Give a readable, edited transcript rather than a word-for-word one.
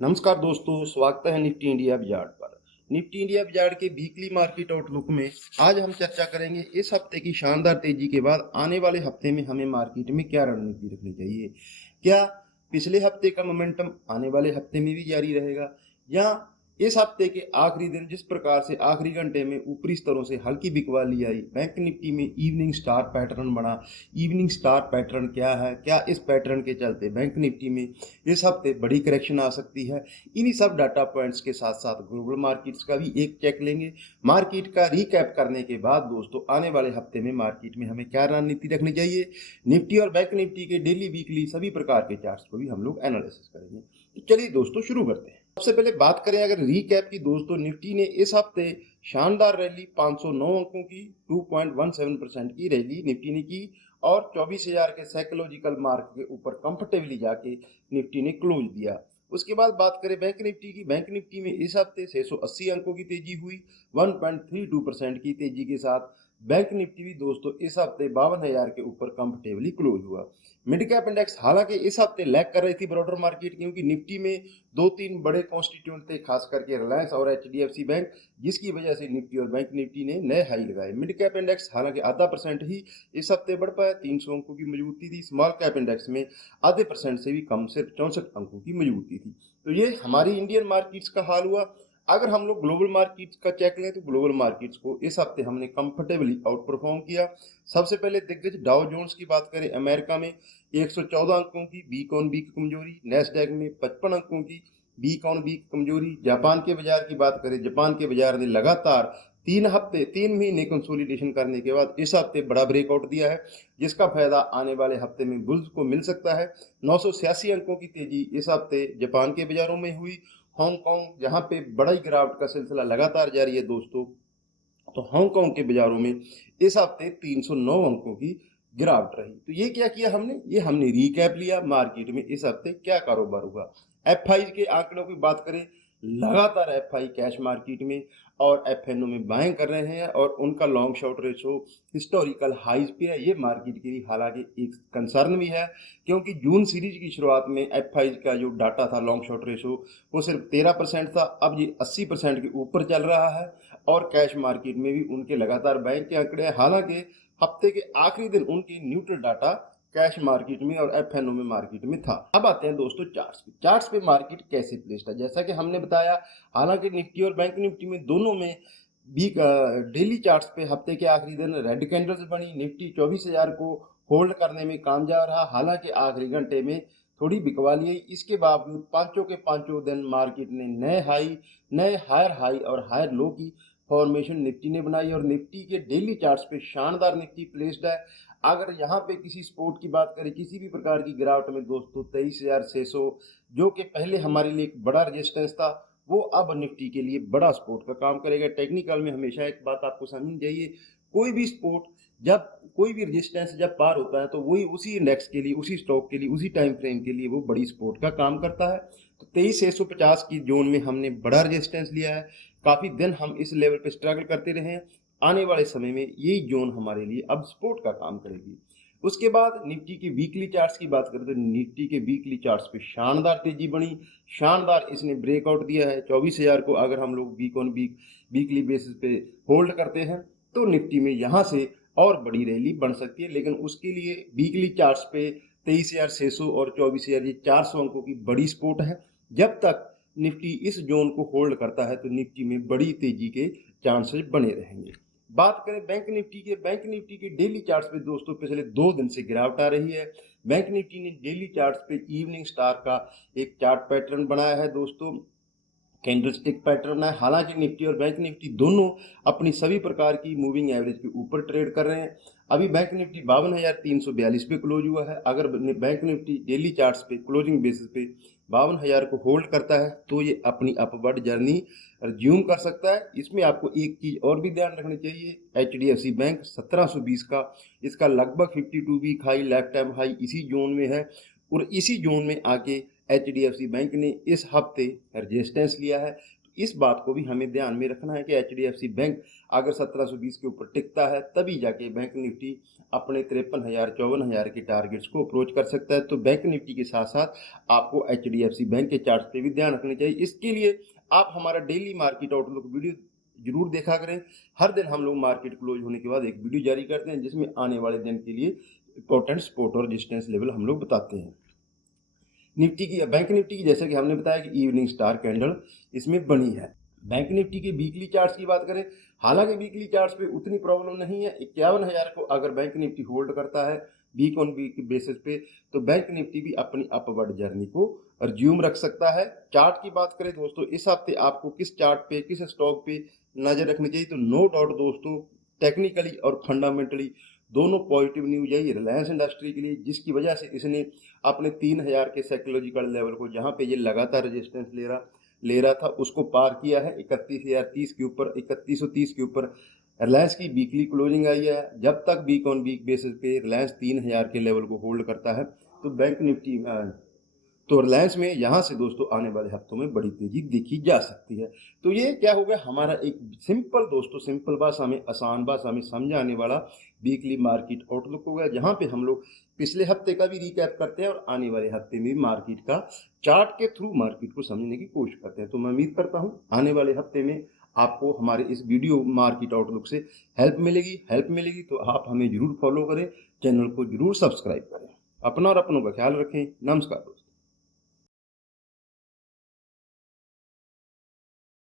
नमस्कार दोस्तों, स्वागत है निफ्टी इंडिया बाजार पर। निफ्टी इंडिया बाजार के वीकली मार्केट आउटलुक में आज हम चर्चा करेंगे इस हफ्ते की शानदार तेजी के बाद आने वाले हफ्ते में हमें मार्केट में क्या रणनीति रखनी चाहिए। क्या पिछले हफ्ते का मोमेंटम आने वाले हफ्ते में भी जारी रहेगा, या इस हफ्ते के आखिरी दिन जिस प्रकार से आखिरी घंटे में ऊपरी स्तरों से हल्की बिकवाली आई, बैंक निफ्टी में इवनिंग स्टार पैटर्न बना। इवनिंग स्टार पैटर्न क्या है, क्या इस पैटर्न के चलते बैंक निफ्टी में इस हफ्ते बड़ी करेक्शन आ सकती है। इन्हीं सब डाटा पॉइंट्स के साथ साथ ग्लोबल मार्केट्स का भी एक चेक लेंगे। मार्केट का रिकैप करने के बाद दोस्तों आने वाले हफ्ते में मार्केट में हमें क्या रणनीति रखनी चाहिए, निफ्टी और बैंक निफ्टी के डेली वीकली सभी प्रकार के चार्ट्स को भी हम लोग एनालिसिस करेंगे। तो चलिए दोस्तों शुरू करते हैं। सबसे पहले बात करें अगर रीकैप की दोस्तों, निफ्टी ने इस हफ्ते शानदार रैली 509 अंकों की 2.17% की रैली निफ्टी ने की और 24,000 के साइकोलॉजिकल मार्क के ऊपर कंफर्टेबली जाके निफ्टी ने क्लोज दिया। उसके बाद बात करें बैंक निफ्टी की, बैंक निफ्टी में इस हफ्ते 680 अंकों की तेजी हुई, 1.32% की तेजी के साथ बैंक निफ्टी भी दोस्तों इस हफ्ते 52,000 के ऊपर कंफर्टेबली क्लोज हुआ। मिड कैप इंडेक्स हालांकि इस हफ्ते लैग कर रही थी ब्रॉडर मार्केट, क्योंकि निफ्टी में दो तीन बड़े कॉन्स्टिट्यूएंट थे, खास करके रिलायंस और एचडीएफसी बैंक, जिसकी वजह से निफ्टी और बैंक निफ्टी ने नए हाई लगाए। मिड कैप इंडेक्स हालांकि आधा परसेंट ही इस हफ्ते बढ़ पाया, 300 अंकों की मजबूती थी। स्मॉल कैप इंडेक्स में आधे परसेंट से भी कम, सिर्फ 64 अंकों की मजबूती थी। तो ये हमारी इंडियन मार्केट्स का हाल हुआ। अगर हम लोग ग्लोबल मार्केट्स का चेक लें तो ग्लोबल मार्केट्स को इस हफ्ते हमने कंफर्टेबली आउट परफॉर्म किया। सबसे पहले दिग्गज डाउ जोन्स की बात करें, अमेरिका में 114 अंकों की वीक ऑन वीक कमजोरी, नेस्डैक में 55 अंकों की वीक ऑन वीक कमजोरी। जापान के बाजार की बात करें, जापान के बाजार ने लगातार 3 महीने कंसोलिडेशन करने के बाद इस हफ्ते बड़ा ब्रेकआउट दिया है, जिसका फायदा आने वाले हफ्ते में बुल्स को मिल सकता है। 986 अंकों की तेजी इस हफ्ते जापान के बाजारों में हुई। हांगकांग, जहां पे बड़ा ही गिरावट का सिलसिला लगातार जारी है दोस्तों, तो हांगकांग के बाजारों में इस हफ्ते 309 अंकों की गिरावट रही। तो ये क्या किया हमने, ये हमने रिकैप लिया मार्केट में इस हफ्ते क्या कारोबार हुआ। एफआई के आंकड़ों की बात करें, लगातार एफआई कैश मार्केट में और एफएनओ में बाइंग कर रहे हैं और उनका long short ratio historical highs पे है। ये मार्केट के लिए हालांकि एक कंसर्न भी है, क्योंकि जून सीरीज की शुरुआत में एफआई का जो डाटा था लॉन्ग शॉर्ट रेशो वो सिर्फ 13% था, अब ये 80% के ऊपर चल रहा है और कैश मार्केट में भी उनके लगातार बैंक के आंकड़े हैं। हालांकि हफ्ते के आखिरी दिन उनकी न्यूट्रल डाटा कैश मार्केट में और एफएनओ में मार्केट में था। अब आते हैं दोस्तों चार्ट्स पे। चार्ट्स पे मार्केट कैसे प्लेस्ड है, जैसा कि हमने बताया, हालांकि निफ्टी और बैंक निफ्टी में दोनों में वीक डेली चार्ट्स पे हफ्ते के आखिरी दिन रेड कैंडल्स बनी। निफ्टी 24,000 को होल्ड करने में कामयाब रहा, हालांकि आखिरी घंटे में थोड़ी बिकवाली आई। इसके बावजूद पांचों के पांचों दिन मार्केट ने नए हायर हाई और हायर लो की फॉर्मेशन निफ्टी ने बनाई और निफ्टी के डेली चार्ट्स पे शानदार निफ्टी प्लेस्ड है। अगर यहाँ पे किसी स्पोर्ट की बात करें, किसी भी प्रकार की गिरावट में दोस्तों 23,600 जो कि पहले हमारे लिए एक बड़ा रेजिस्टेंस था, वो अब निफ्टी के लिए बड़ा सपोर्ट का काम करेगा। टेक्निकल में हमेशा एक बात आपको समझनी चाहिए, कोई भी स्पोर्ट जब कोई भी रेजिस्टेंस जब पार होता है तो वही उसी इंडेक्स के लिए, उसी स्टॉक के लिए, उसी टाइम फ्रेम के लिए वो बड़ी सपोर्ट का काम करता है। तो 23,650 की जोन में हमने बड़ा रेजिस्टेंस लिया है। काफी दिन हम इस लेवल पे स्ट्रगल करते रहे हैं, आने वाले समय में यही जोन हमारे लिए अब सपोर्ट का काम करेगी। उसके बाद निफ्टी के वीकली चार्ट्स की बात करें तो निफ्टी के वीकली चार्ट्स पे शानदार तेजी बनी, शानदार इसने ब्रेकआउट दिया है। 24,000 को अगर हम लोग week on week weekly basis पे होल्ड करते हैं तो निफ्टी में यहाँ से और बड़ी रैली बन सकती है, लेकिन उसके लिए वीकली चार्ट्स पे 23,600 और 24,000 ये 400 अंकों की बड़ी सपोर्ट है। जब तक निफ्टी इस जोन को होल्ड करता है तो निफ्टी में बड़ी तेजी के चांसेस बने रहेंगे। बात करें बैंक निफ्टी के, बैंक निफ्टी के डेली चार्ट्स पे दोस्तों पिछले 2 दिन से गिरावट आ रही है। बैंक निफ्टी ने डेली चार्ट्स पे इवनिंग स्टार का एक चार्ट पैटर्न बनाया है दोस्तों, कैंडलस्टिक पैटर्न है। हालांकि निफ्टी और बैंक निफ्टी दोनों अपनी सभी प्रकार की मूविंग एवरेज के ऊपर ट्रेड कर रहे हैं। अभी बैंक निफ्टी 52,342 पे क्लोज हुआ है। अगर बैंक निफ्टी डेली चार्ट्स पे क्लोजिंग बेसिस पे 52,000 को होल्ड करता है तो ये अपनी अपवर्ड जर्नी रिज्यूम कर सकता है। इसमें आपको एक चीज और भी ध्यान रखनी चाहिए, एचडीएफसी बैंक 1720 का इसका लगभग 52 week high, lifetime high इसी जोन में है और इसी जोन में आके एचडीएफसी बैंक ने इस हफ्ते रेजिस्टेंस लिया है। इस बात को भी हमें ध्यान में रखना है कि HDFC बैंक अगर 1720 के ऊपर टिकता है तभी जाके बैंक निफ्टी अपने 53,000 54,000 के टारगेट्स को अप्रोच कर सकता है। तो बैंक निफ्टी के साथ साथ आपको HDFC बैंक के चार्ट पे भी ध्यान रखना चाहिए। इसके लिए आप हमारा डेली मार्केट आउटलुक वीडियो जरूर देखा करें। हर दिन हम लोग मार्केट क्लोज होने के बाद एक वीडियो जारी करते हैं जिसमें आने वाले दिन के लिए इंपॉर्टेंट सपोर्ट और रेजिस्टेंस लेवल हम लोग बताते हैं। निफ्टी की बैंक निफ्टी की जैसे कि हमने बताया कि इवनिंग स्टार कैंडल इसमें बनी है। बैंक निफ्टी के वीकली चार्ट्स की बात करें, हालांकि वीकली चार्ट्स पे उतनी प्रॉब्लम नहीं है। 51,000 को अगर बैंक निफ्टी होल्ड करता है वीक ऑन वीक बेसिस पे तो बैंक निफ्टी भी अपनी अपवर्ड जर्नी को रिज्यूम रख सकता है। चार्ट की बात करें दोस्तों, इस हफ्ते आपको किस चार्ट पे किस स्टॉक पे नजर रखनी चाहिए, तो नो डाउट दोस्तों टेक्निकली और फंडामेंटली दोनों पॉजिटिव न्यूज है ये रिलायंस इंडस्ट्री के लिए, जिसकी वजह से इसने अपने 3,000 के साइकोलॉजिकल लेवल को जहां पे ये लगातार रेजिस्टेंस ले रहा था उसको पार किया है। 31,030 के ऊपर 3130 के ऊपर रिलायंस की वीकली क्लोजिंग आई है। जब तक वीक ऑन वीक बेसिस पे रिलायंस 3,000 के लेवल को होल्ड करता है तो बैंक निफ्टी तो रिलायंस में यहाँ से दोस्तों आने वाले हफ्तों में बड़ी तेजी देखी जा सकती है। तो ये क्या हो गया हमारा एक सिंपल दोस्तों, सिंपल भाषा में आसान भाषा में समझाने वाला वीकली मार्केट आउटलुक हो गया, जहाँ पे हम लोग पिछले हफ्ते का भी रिकैप करते हैं और आने वाले हफ्ते में मार्केट का चार्ट के थ्रू मार्केट को समझने की कोशिश करते हैं। तो मैं उम्मीद करता हूँ आने वाले हफ्ते में आपको हमारे इस वीडियो मार्केट आउटलुक से हेल्प मिलेगी। तो आप हमें जरूर फॉलो करें, चैनल को जरूर सब्सक्राइब करें। अपना और अपनों का ख्याल रखें। नमस्कार दोस्तों।